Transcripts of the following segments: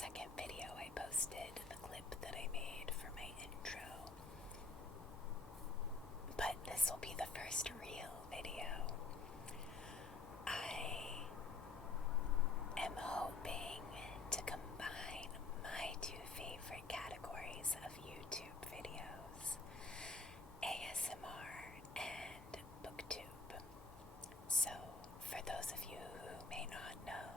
second video I posted, the clip that I made for my intro. But this will be the first real video. I am hoping to combine my two favorite categories of YouTube videos, ASMR and BookTube. So, for those of you who may not know,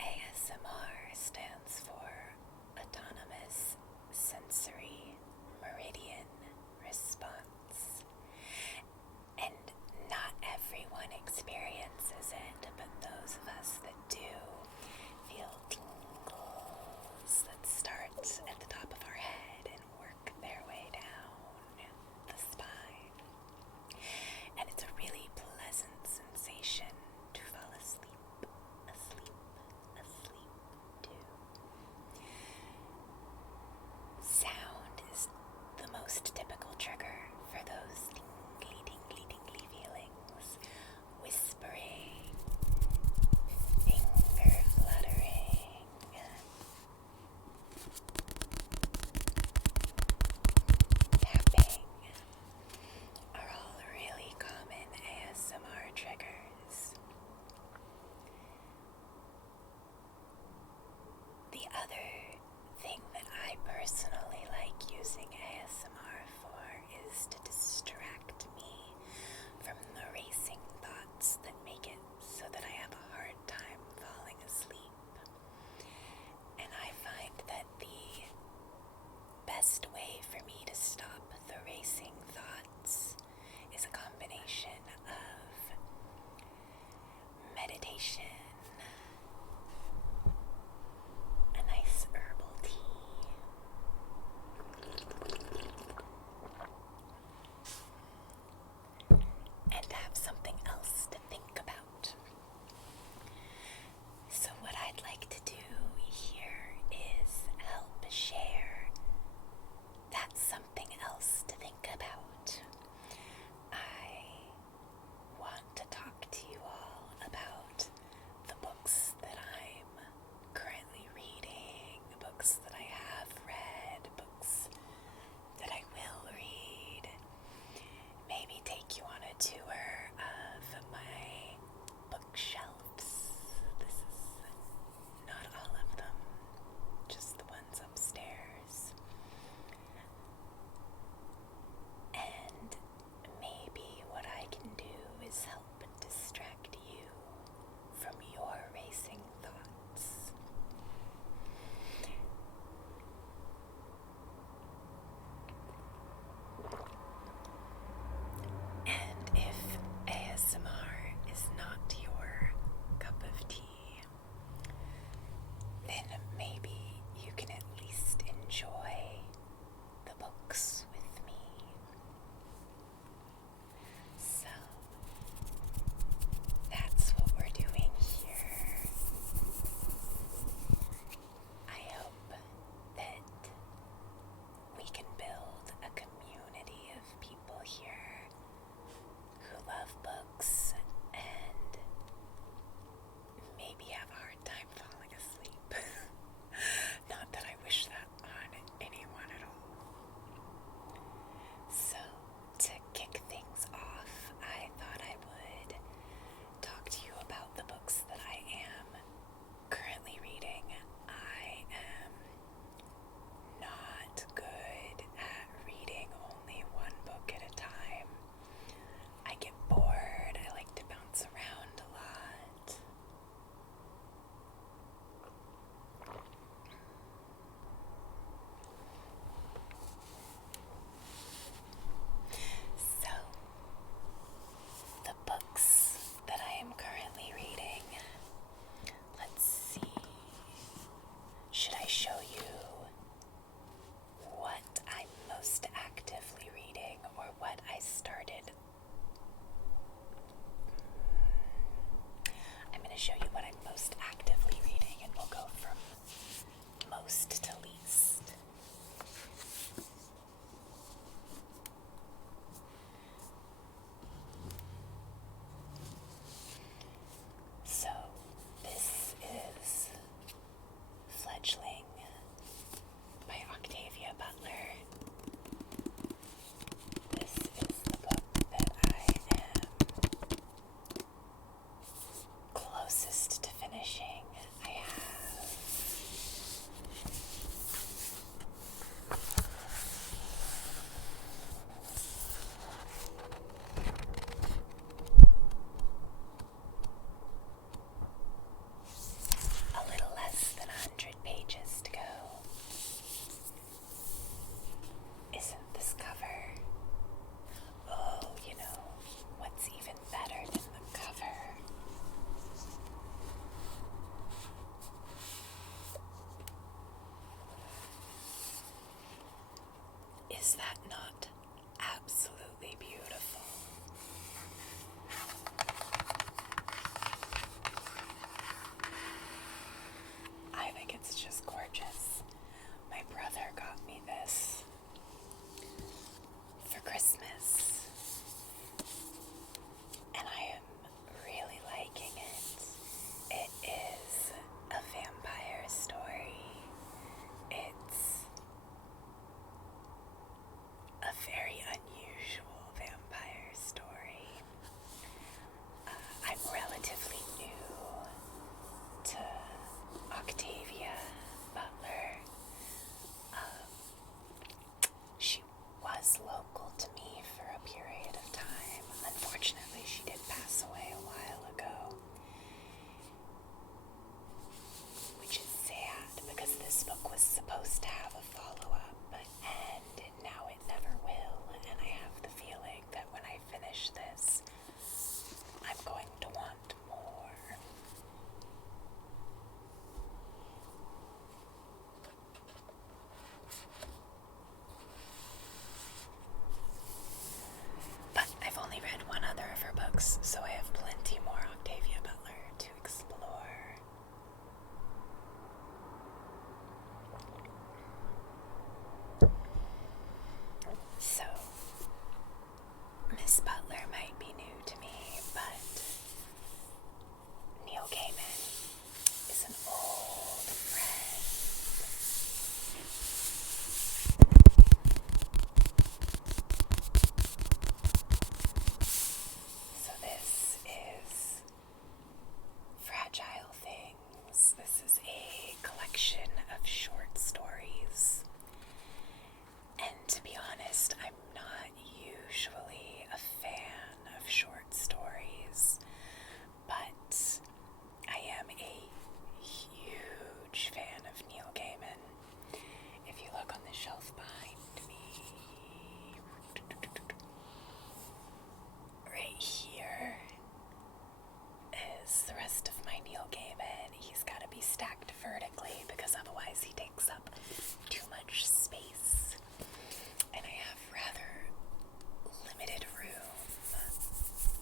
ASMR stands for Autonomous Sensory Meridian Response. And not everyone experiences it, but those of us that do feel tingles that start at the top of our head and work their way down the spine. And it's a really pleasant sensation to fall asleep too. Sound is the most typical trigger for those tingly feelings. Whispering, finger fluttering, tapping are all really common ASMR triggers. The other thing that I personally like using ASMR for is to distract me from the racing thoughts that make it so that I have a hard time falling asleep. And I find that the best way for me to stop the racing thoughts is a combination of meditation, a nice herbal tea, and have something else to think about. So what I'd like to do here is help share that something else to think about. I want to talk to you all about the books that I'm currently reading, books that I have read, books that I will read. Maybe take you on a tour of my bookshelves. This is not all of them, just the ones upstairs. And maybe what I can do is help distract you from your racing thoughts. And if ASMR is not your cup of tea, then maybe you can at least enjoy the books with me. So, that's what we're doing here. I hope that we can build a community of people here who love books and maybe have a hard time falling asleep. Not that I wish that on anyone at all. So, to kick things off, I thought I would talk to you about the books that I am currently reading. I am not good at reading only one book at a time. I get bored. I like to bounce around a lot. So, the books that I am currently reading, let's see. Should I show you what I'm most actively reading or what I started? I'm going to show you what I'm most actively reading, and we'll go from most to least. So, this is Fledgling So, Miss Butler might be new to me, but Neil Gaiman is an old friend. So this is Fragile Things. This is a collection of short stories. And to be honest, I'm not usually a fan of short stories, but I am a huge fan of Neil Gaiman. If you look on the shelf behind me, right here is the rest of my Neil Gaiman. He's got to be stacked vertically because otherwise he takes up too much space. And I have rather limited room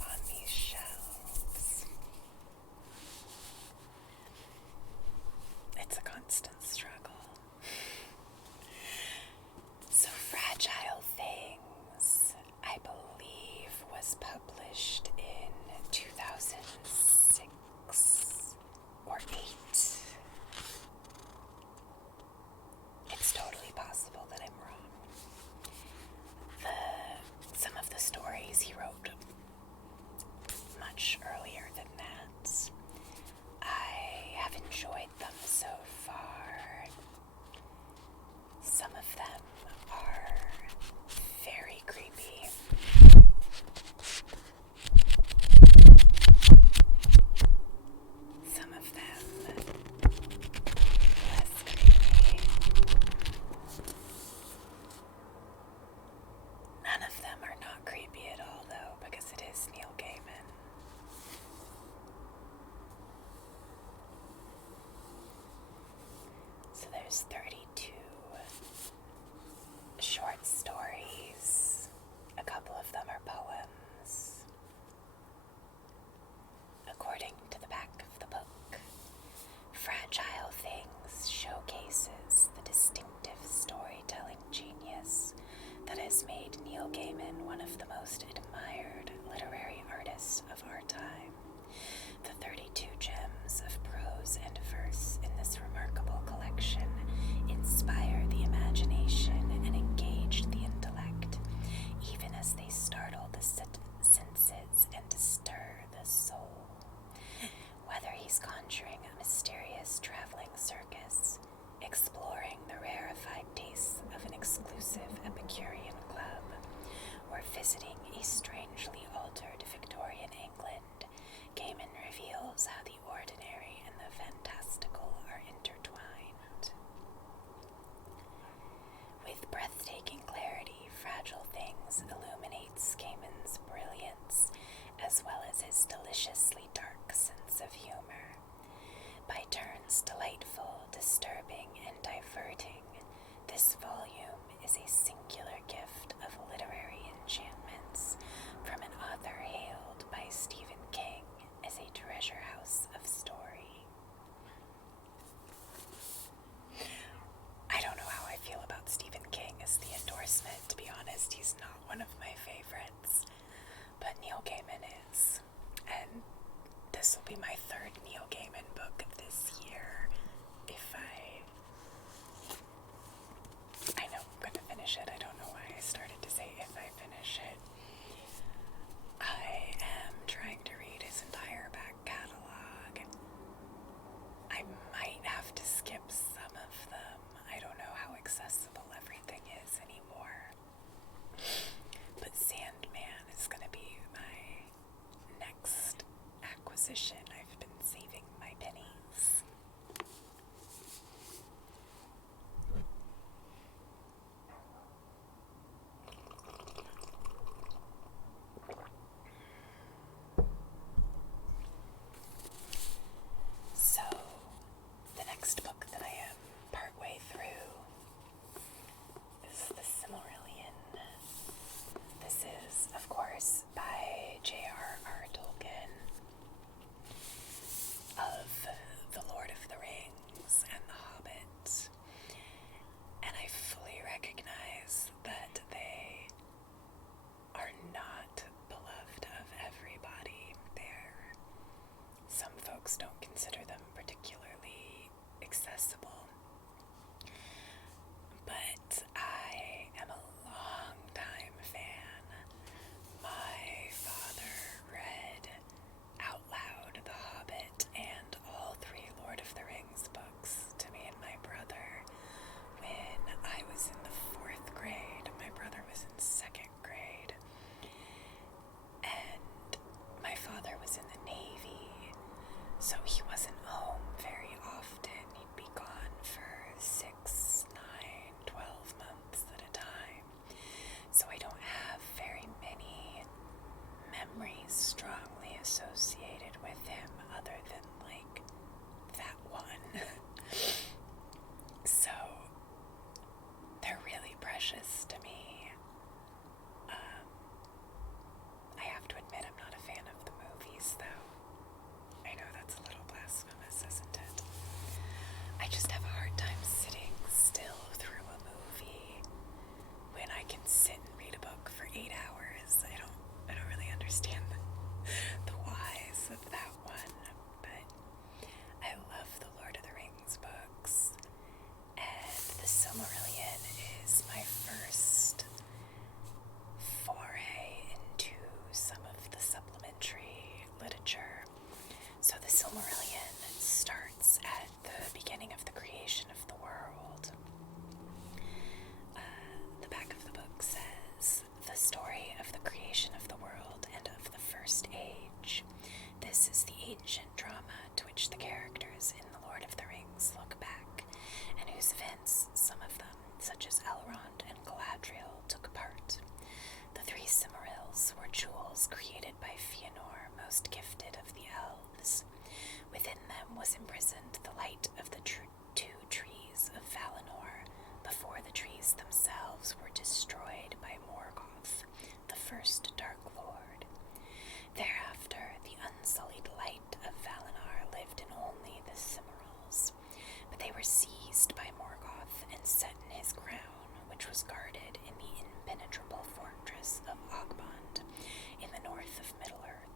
on these shelves. It's a constant struggle. So Fragile Things, I believe, was published in 2006 or 8. It's totally possible that I'm wrong. Some of the stories he wrote much earlier than that. I have enjoyed them so far. Some of them are very creepy. Some of them less creepy. None of them are not creepy at all, though, because it is Neil Gaiman. So there's 32 short stories. A couple of them are poems. According to the back of the book, Fragile Things showcases the distinctive storytelling genius that has made Neil Gaiman one of the most admired literary artists of our time. The 32 gems of prose and verse in this remarkable collection inspire the imagination and engage the intellect most gifted of the elves. Within them was imprisoned the light of the two trees of Valinor, before the trees themselves were destroyed by Morgoth, the first Dark Lord. Thereafter, the unsullied light of Valinor lived in only the Cimmerals, but they were seized by Morgoth and set in his crown, which was guarded in the impenetrable fortress of Ogbond, in the north of Middle-earth.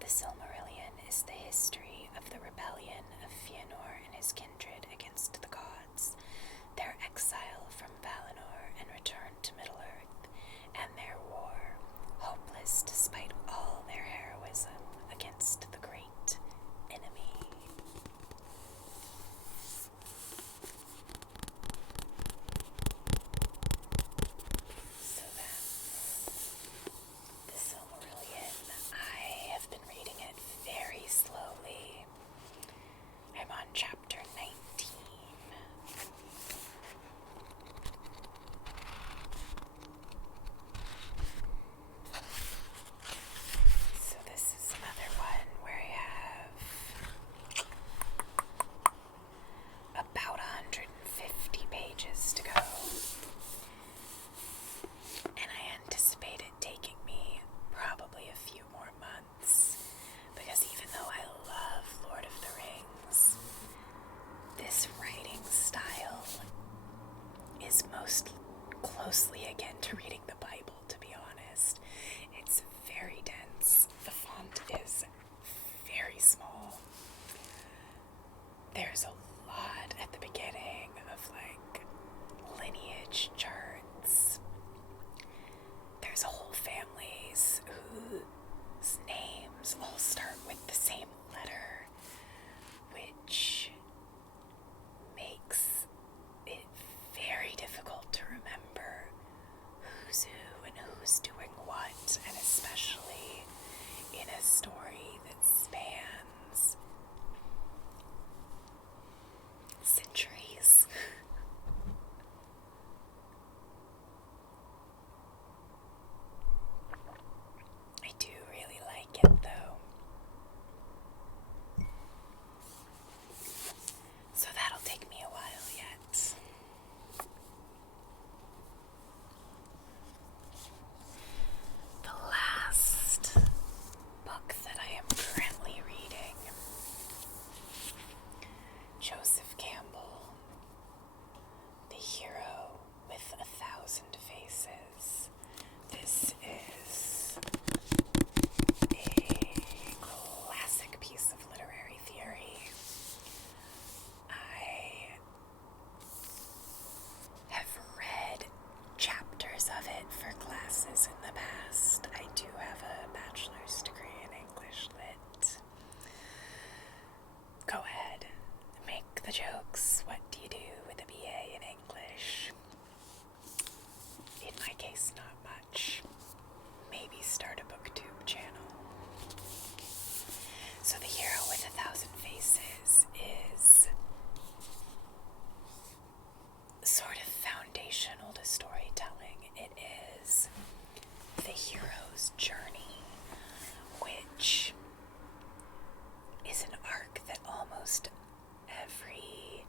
The Silmarillion is the history of the rebellion of Fëanor and his kindred against the gods, their exile from Valinor and return to Middle-earth, and their war, hopeless despite all their heroism against the great enemy. So that's the Silmarillion. I have been reading it very slowly. I'm on chapter 19. So this is another one where I have about 150 pages to go. And I anticipate it taking me probably a few more months, because even though I love Lord of the Rings, this writing style is most closely akin to reading the Bible, to be honest. It's very dense. The font is very small. There's a lot at the beginning of lineage charts. There's whole families whose names all start with the same letter, which makes it very difficult to remember who's who and who's doing what, and especially in a story that spans centuries. I do really like it, though. So that'll take me a while yet. The last book that I am currently reading, Joseph Campbell, The Hero with 1,000 Faces. This is a classic piece of literary theory. I have read chapters of it for classes in the past. I do have a bachelor's degree in English Lit. Go ahead, make the jokes. What do you do with a BA in English? In my case, not much. Maybe start a booktube channel. So The Hero with 1,000 Faces is sort of foundational to storytelling. It is the hero's journey, which is an arc that almost every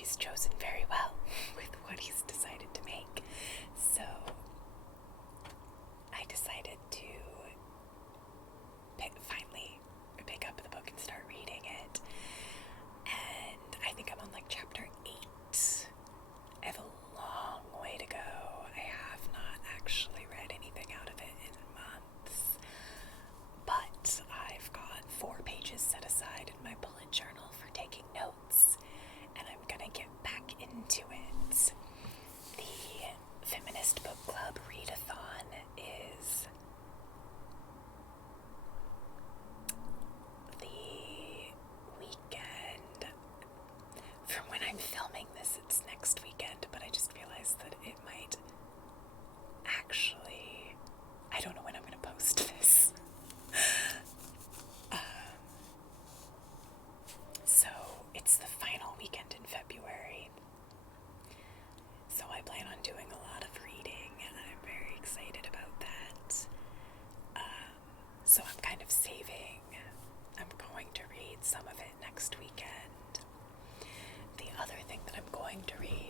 she's chosen very well with what he's decided to make. So I decided to finally pick up the book and start reading it. And I think I'm on like chapter 8. I have a long way to go. I have not actually read anything out of it in months. But I've got 4 pages set aside in my bullet journal for taking notes, and I'm gonna get back into it. The Feminist Book Club readathon is the weekend. From when I'm filming this, it's next weekend, but I just realized that it might actually, I don't know when I'm gonna post this. So it's the final weekend in February. So I plan on doing a lot of reading, and I'm very excited about that. So I'm kind of saving. I'm going to read some of it next weekend. The other thing that I'm going to read